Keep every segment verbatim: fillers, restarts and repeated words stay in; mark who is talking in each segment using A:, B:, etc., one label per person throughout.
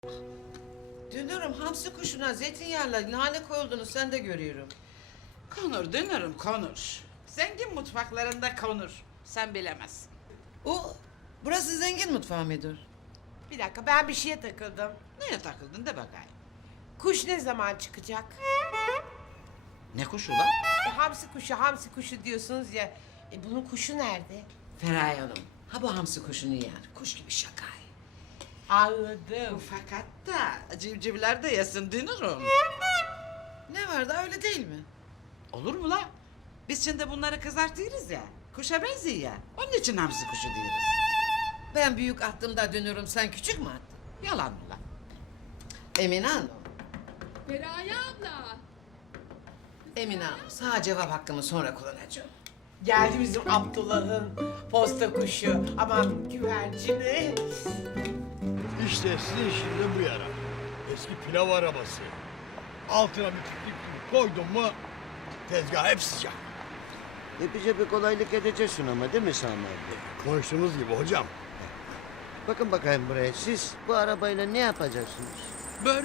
A: Dünürüm hamsi kuşuna zeytinyağıyla nane koyulduğunu sen de görüyorum.
B: Konur dönürüm konur. Zengin mutfaklarında konur. Sen bilemezsin.
A: O, burası zengin mutfağı mıdır?
C: Bir dakika ben bir şeye takıldım.
B: Neye takıldın de bakayım.
C: Kuş ne zaman çıkacak?
B: Ne kuşu lan?
C: E, hamsi kuşu hamsi kuşu diyorsunuz ya. E, bunun kuşu nerede?
A: Feraye Hanım, ha bu hamsi kuşunu yer. Kuş gibi şakay.
C: Anladım.
B: Fakat da civcivler de yesin dönürüm.
A: Ne var da öyle değil mi?
B: Olur mu la? Biz şimdi bunları kızartırız ya. Kuşa benziyor ya. Onun için hamsi kuşu diyoruz.
A: Ben büyük attığımda dönüyorum, sen küçük mü attın?
B: Yalan mı lan?
A: Emine Hanım,
D: Feraye abla.
A: Emine Hanım, sana cevap hakkımı sonra kullanacağım.
C: Geldi bizim Abdullah'ın posta kuşu. Aman güvercini.
E: İşte sizin şimdi bu yara. Eski pilav arabası. Altına bir piknik koydun mu tezgah hep sıcak.
F: E bize bir kolaylık edeceksin ama değil mi Sami abi?
E: Konuştuğunuz gibi hocam.
F: Bakın bakayım buraya. Siz bu arabayla ne yapacaksınız?
E: Bör.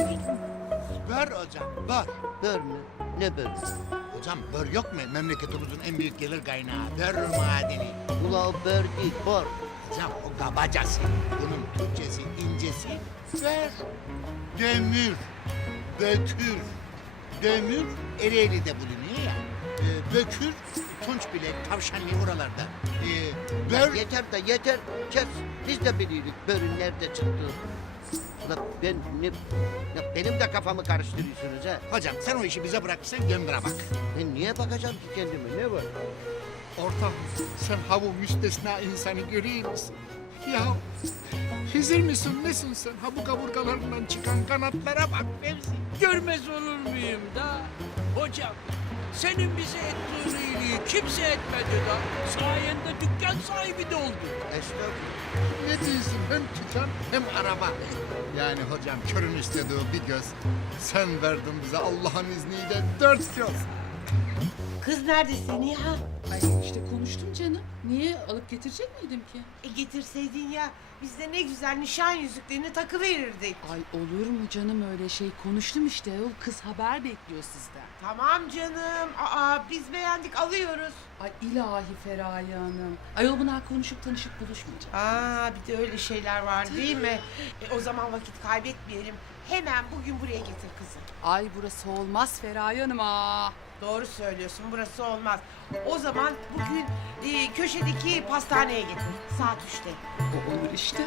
E: Bör hocam, bör.
F: Bör mü? Ne bör?
G: Hocam bör yok mu? Memleketimizin en büyük gelir kaynağı. Bör madeni.
F: Ula o bör değil, bor.
G: Hocam o kabacası. Bunun Türkçesi, incesi. Bör. Demir. Bökür. Demir Ereğli'de bulunuyor ya. Ee, bökür, Tunçbilek, Tavşanlı oralarda. Ee, bör...
F: Yeter de yeter. Kes. Biz de biliyoruz börün nerede çıktığını. Ula ben ne... Ya benim de kafamı karıştırıyorsunuz ha.
G: Hocam sen o işi bize bırakırsan kendine bak.
F: Ben niye bakacağım ki kendime? Ne var?
G: Ortam, sen ha bu müstesna insanı görüyor musun? Ya Hızır mısın nesin sen? Ha bu kaburgalarından çıkan kanatlara bak Fevzi.
H: Görmez olur muyum da? Hocam, senin bize ettiğin iyiliği kimse etmedi da. Sayende dükkan sahibi de oldu.
F: Estağfurullah.
G: Ne diyorsun? Hem tüken hem araba. Yani hocam körün istediği bir göz. Sen verdin bize Allah'ın izniyle dört göz.
C: Kız nerede seni ha?
D: Ay işte konuştum canım. Niye alıp getirecek miydim ki?
C: E getirseydin ya. Biz de ne güzel nişan yüzüklerini takıverirdik.
D: Ay olur mu canım öyle şey? Konuştum işte. O kız haber bekliyor sizden.
C: Tamam canım. Aa biz beğendik alıyoruz.
D: Ay ilahi Feraye Hanım. Ayol bunlar konuşup tanışıp buluşmayacak.
C: Aa bir de öyle şeyler var değil mi? E, o zaman vakit kaybetmeyelim. Hemen bugün buraya getir kızı.
D: Ay burası olmaz Feraye Hanım aa.
C: Doğru söylüyorsun burası olmaz. O zaman bugün e, köşedeki pastaneye getir. Saat üçte.
D: O olur işte.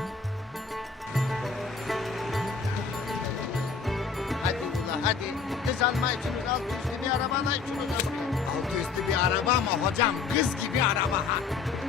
F: Hadi ula hadi. Kız almayacaksınız. Alt üstü bir araba alacaksınız.
G: Altı üstü bir araba ama hocam kız gibi araba ha.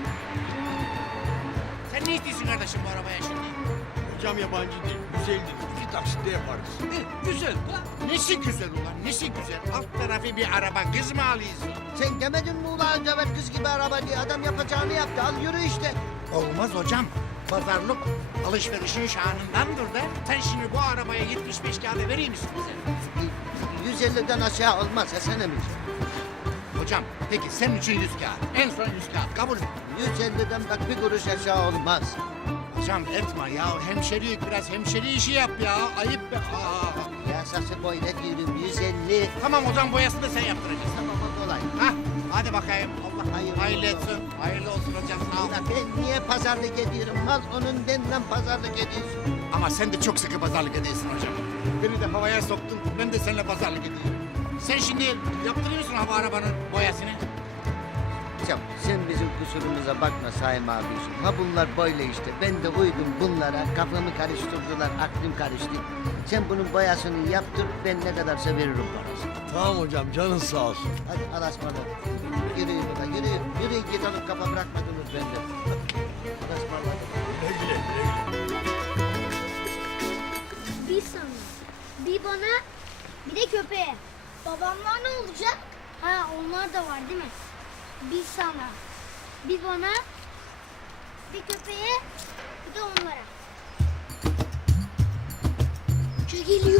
G: Sen ne istiyorsun kardeşim bu arabaya şimdi?
E: Hocam yabancı değil, güzeldir. İki taksitle yaparız.
H: E, güzel da.
G: Nesi güzel ulan nesi güzel. Alt tarafı bir araba kız mı alıyorsun?
F: Sen demedin mi ula evet kız gibi araba diye? Adam yapacağını yaptı. Al yürü işte.
G: Olmaz hocam. Pazarlık alışverişin şanındandır da. Sen şimdi bu arabaya yetmiş beş kağıdı vereyim misin bize?
F: yüz elliden aşağı olmaz Hasan Emir.
G: Hocam peki senin için yüz kağıt. En son yüz kağıt kabul mü?
F: yüz elliden bak bir kuruş aşağı olmaz.
G: Hocam etme ya hemşerilik biraz hemşeri işi yap ya. Ayıp be. Aa.
F: Yasası boyuna diyorum yüz elli.
G: Tamam hocam boyasını da sen yaptıracaksın.
F: Tamam o kolay.
G: Hah, hadi bakayım. Allah
F: Hayırlı
G: hayırlı
F: olsun.
G: etsin. Hayırlı olsun hocam sağ ol.
F: Ulan ben niye pazarlık ediyorum? Mal onun benden pazarlık ediyorsun.
G: Ama sen de çok sıkı pazarlık ediyorsun hocam. Beni de havaya soktun. Ben de seninle pazarlık ediyorum. Sen şimdi yaptırıyorsun hava arabanın boyasını.
F: Ya sen bizim kusurumuza bakma Saim abiciğim. Ha bunlar böyle işte. Ben de uydum bunlara. Kafamı karıştırdılar. Aklım karıştı. Sen bunun boyasını yaptır. Ben ne kadarsa veririm parasını.
E: Tamam hocam, canın sağ olsun.
F: Hadi alasmalı. Yürüyün ulan yürüyün. Yürüyün git alıp kafa bırakmadınız benden. Alasmalı.
E: Güle güle, güle güle.
I: Bir sana, bir bana, bir de köpeğe. Babamlar ne olacak? Ha onlar da var değil mi? Bir sana, bir bana, bir köpeğe, bir de onlara. Şey geliyor.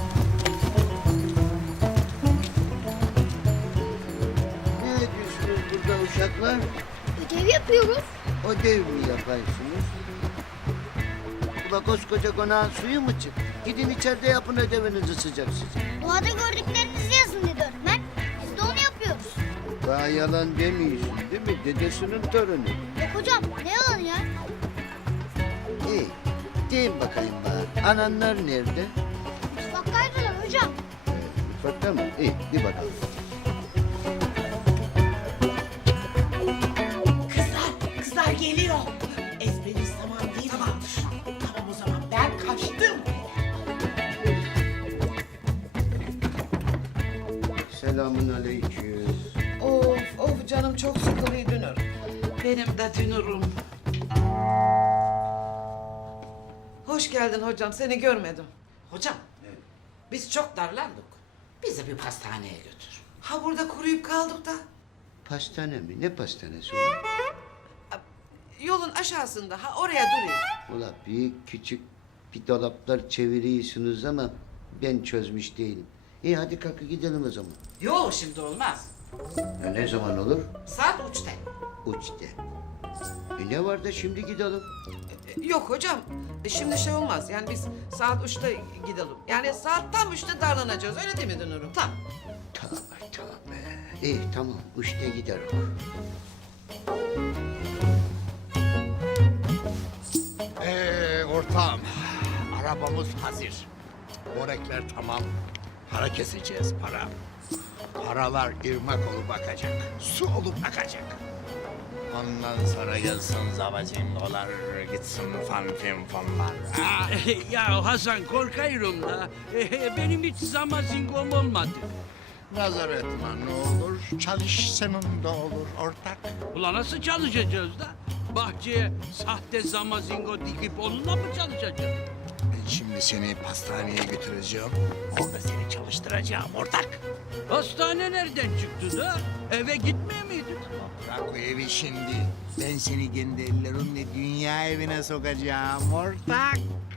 F: Ne düşündün? uşaklar?
I: Ödev yapıyoruz.
F: Ödev mi yaparsınız? Ula koskoca konağın suyu mu çıktı? Gidin içeride yapın ödevinizi sıcak sıcak.
I: Doğada gördüklerinizi yazın dedi öğretmen. Biz de onu yapıyoruz.
F: Daha yalan demiyorsun değil mi? Dedesinin torunu.
I: Yok hocam ne yalan ya?
F: İyi. Deyin bakayım bana. Ananlar nerede?
I: Mutfaktaydılar hocam.
F: Mutfakta mı? İyi, bir bakalım.
C: Kızlar, kızlar geliyor. Ezberiniz tamam değil mi? Tamamdır. Tamam o zaman ben kaçtım.
F: Selamun aleyküm.
B: Of of canım çok sıkılıyor Dünür. Benim de Dünür'üm. Hoş geldin hocam seni görmedim. Hocam biz çok darlandık. Bizi bir pastaneye götür. Ha burada kuruyup kaldık da.
F: Pastane mi? Ne pastanesi ulan?
B: Yolun aşağısında ha oraya duruyor.
F: Ula büyük küçük bir dolaplar çeviriyorsunuz ama ben çözmüş değilim. İyi hadi kalkı gidelim o zaman.
B: Yok şimdi olmaz.
F: Ya ne zaman olur?
B: Saat uçta.
F: Uçta. E ne var da şimdi gidelim.
A: Yok hocam, şimdi şey olmaz. Yani biz saat üçte gidelim. Yani saat tam üçte darlanacağız. Öyle değil mi Dünür'üm?
B: Tamam.
F: Tamam tamam. İyi tamam uçta giderim.
G: Ee, ortağım, arabamız hazır. Borekler tamam. Para keseceğiz para. Paralar ırmak olup akacak. Su olup akacak. Ondan sonra gelsin zavazingolar, gitsin fanfim fonlar. Ha?
H: ya Hasan korkuyorum da. Eh, Benim hiç zamazingom olmadı.
G: Nazar etme ne olur, çalış senin de olur ortak.
H: Ulan nasıl çalışacağız da? Bahçeye sahte zamazingo dikip onunla mı çalışacağız?
G: Ben şimdi seni pastaneye götüreceğim. Orada seni çalıştıracağım ortak.
H: Hastane nereden çıktı da? Eve gitmeye miydik?
G: Bırak o evi şimdi. Ben seni kendi ellerimle dünya evine sokacağım ortak.